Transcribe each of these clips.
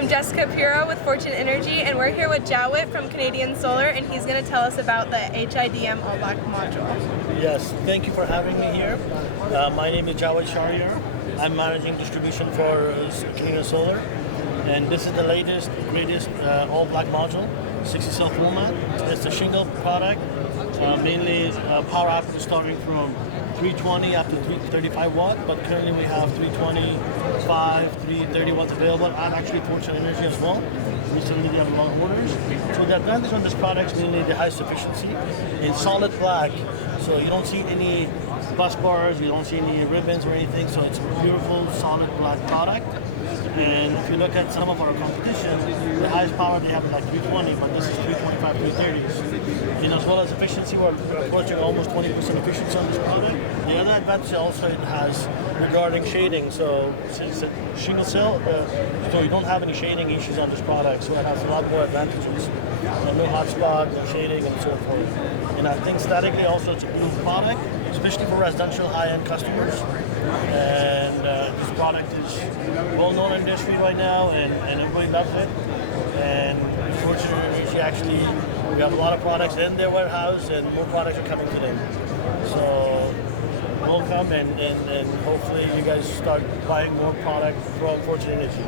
I'm Jessica Piro with Fortune Energy, and we're here with Jawid from Canadian Solar, and he's going to tell us about the HiDM-Black module. Yes, thank you for having me here. My name is Jawid Shahryar. I'm managing distribution for Canadian Solar, and this is the latest, greatest all-black module, 60 cell format. It's a shingle product, mainly power output starting from 320 up to 335 watt, but currently we have 325, 330 watts available, and actually Fortune Energy as well. Recently we have a lot of orders. So the advantage on this product is mainly the high efficiency in solid black, so you don't see any bus bars, you don't see any ribbons or anything, so it's a beautiful solid black product. And if you look at some of our competition, the highest power they have is like 320, but this is 325, 330. And as well as efficiency, we're approaching almost 20% efficiency on this product. The other advantage also it has regarding shading. So since it's a shingle cell, so you don't have any shading issues on this product, so it has a lot more advantages. No hot spot, no shading, and so forth. And I think statically also it's a good product, especially for residential high-end customers. And this product is well known in the industry right now, and everybody loves it. And fortunately, actually, we have a lot of products in their warehouse, and more products are coming to them. So welcome, and hopefully you guys start buying more product from Fortune Energy.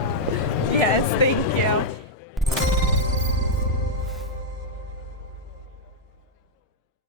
Yes, thank you.